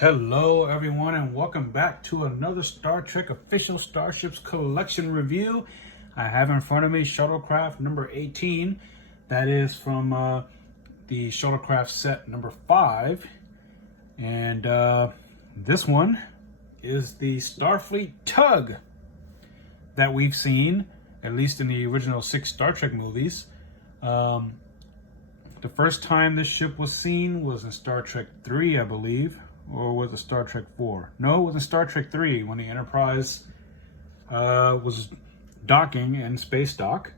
Hello everyone, and welcome back to another Star Trek official Starships collection review. I have in front of me Shuttlecraft number 18. That is from the Shuttlecraft set number 5. And this one is the Starfleet Tug that we've seen, at least in the original 6 Star Trek movies. The first time this ship was seen was in Star Trek 3, I believe. Or was it Star Trek 4? No, it was in Star Trek 3 when the Enterprise was docking in space dock.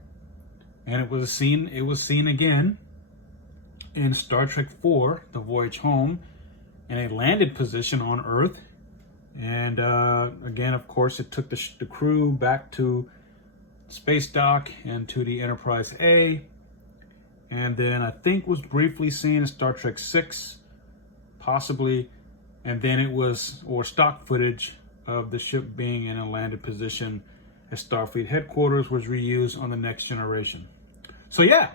And it was seen again in Star Trek 4, The Voyage Home, in a landed position on Earth. And again, of course, it took the crew back to space dock and to the Enterprise A. And then I think was briefly seen in Star Trek 6, possibly. And then it was, or stock footage of the ship being in a landed position at Starfleet headquarters was reused on the Next Generation. So yeah,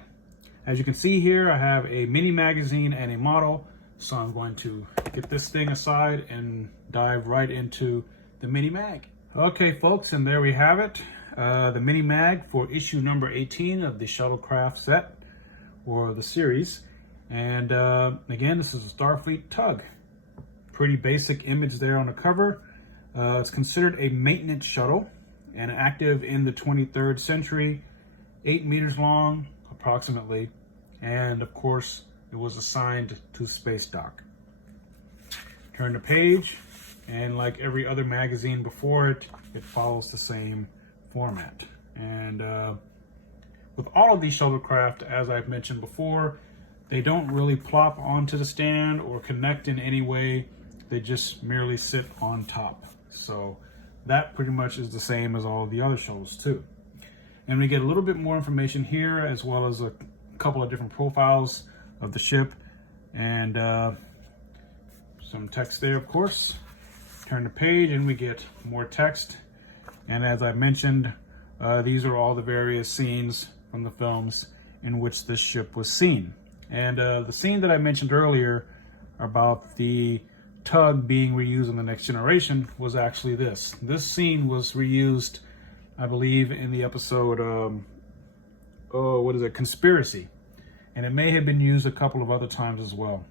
as you can see here, I have a mini magazine and a model. So I'm going to get this thing aside and dive right into the mini mag. Okay, folks, and there we have it. The mini mag for issue number 18 of the Shuttlecraft set, or the series. And again, this is a Starfleet Tug. Pretty basic image there on the cover. It's considered a maintenance shuttle and active in the 23rd century, 8 meters long, approximately. And of course, it was assigned to space dock. Turn the page, and like every other magazine before it, it follows the same format. And with all of these shuttlecraft, as I've mentioned before, they don't really plop onto the stand or connect in any way. They just merely sit on top. So that pretty much is the same as all of the other shuttles too. And we get a little bit more information here, as well as a couple of different profiles of the ship, and some text there, of course. Turn the page and we get more text. And as I mentioned, these are all the various scenes from the films in which this ship was seen. And the scene that I mentioned earlier about the Tug being reused in the Next Generation was actually this. This scene was reused, I believe, in the episode, Conspiracy. And it may have been used a couple of other times as well.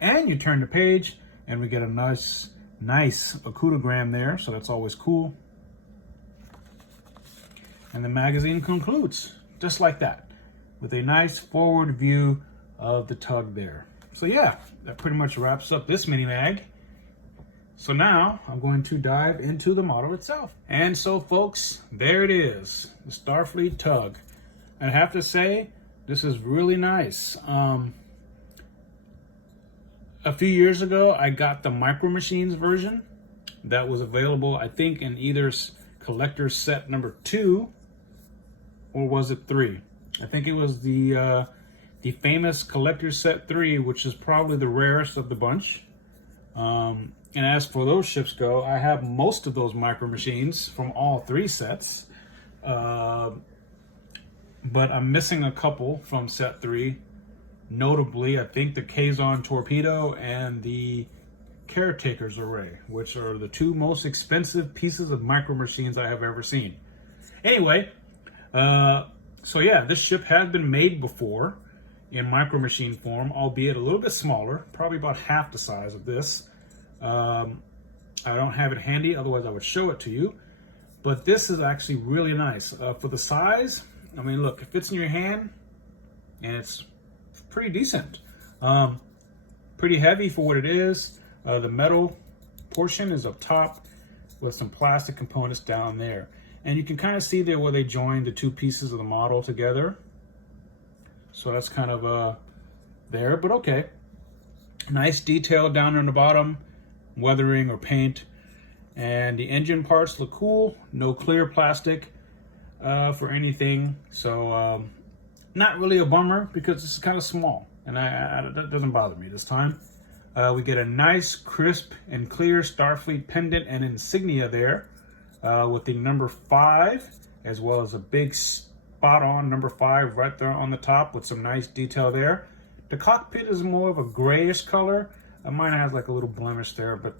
And you turn the page and we get a nice oculogram there, so that's always cool. And the magazine concludes just like that, with a nice forward view of the Tug there. So yeah, that pretty much wraps up this mini mag. So now I'm going to dive into the model itself. And so folks, there it is, the Starfleet Tug. I have to say, this is really nice. A few years ago, I got the Micro Machines version that was available, I think, in either collector's set number 2, or was it 3? I think it was the famous collector's set 3, which is probably the rarest of the bunch. And as for those ships go, I have most of those Micro Machines from all 3 sets. But I'm missing a couple from set 3. Notably, I think the Kazon Torpedo and the Caretaker's Array, which are the 2 most expensive pieces of Micro Machines I have ever seen. Anyway, so yeah, this ship has been made before in Micro Machine form, albeit a little bit smaller, probably about half the size of this. I don't have it handy, otherwise I would show it to you. But this is actually really nice. For the size, I mean, look, it fits in your hand, and it's pretty decent. Pretty heavy for what it is. The metal portion is up top with some plastic components down there. And you can kind of see there where they joined the 2 pieces of the model together. So that's kind of there, but okay. Nice detail down on the bottom, weathering or paint. And the engine parts look cool. No clear plastic for anything. So not really a bummer, because this is kind of small. And that doesn't bother me this time. We get a nice, crisp, and clear Starfleet pendant and insignia there with the number 5, as well as a big spot on number 5 right there on the top with some nice detail there. The cockpit is more of a grayish color. Mine has like a little blemish there, but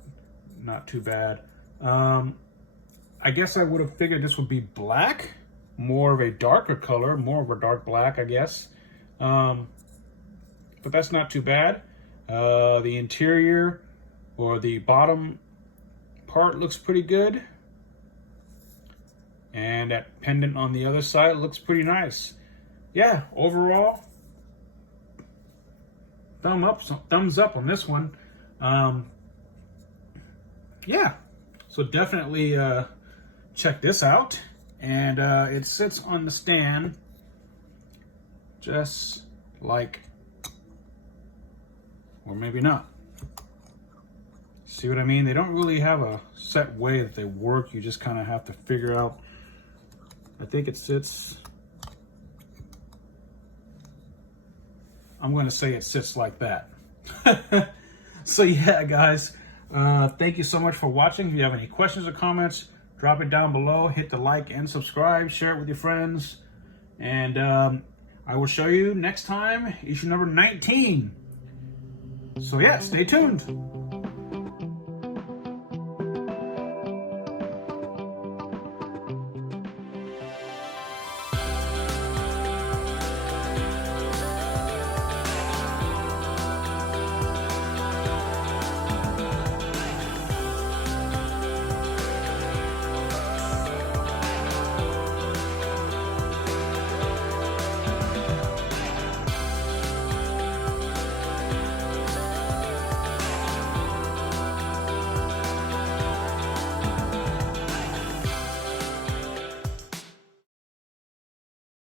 not too bad. I guess I would have figured this would be black, more of a darker color, more of a dark black, I guess. But that's not too bad. The interior or the bottom part looks pretty good. And that pendant on the other side looks pretty nice. Yeah, overall, thumbs up on this one. Yeah, so definitely check this out. And it sits on the stand just like, or maybe not. See what I mean? They don't really have a set way that they work. You just kind of have to figure out. I think it sits, I'm going to say it sits like that. So yeah, guys, thank you so much for watching. If you have any questions or comments, drop it down below. Hit the like and subscribe. Share it with your friends. And I will show you next time, issue number 19. So yeah, stay tuned.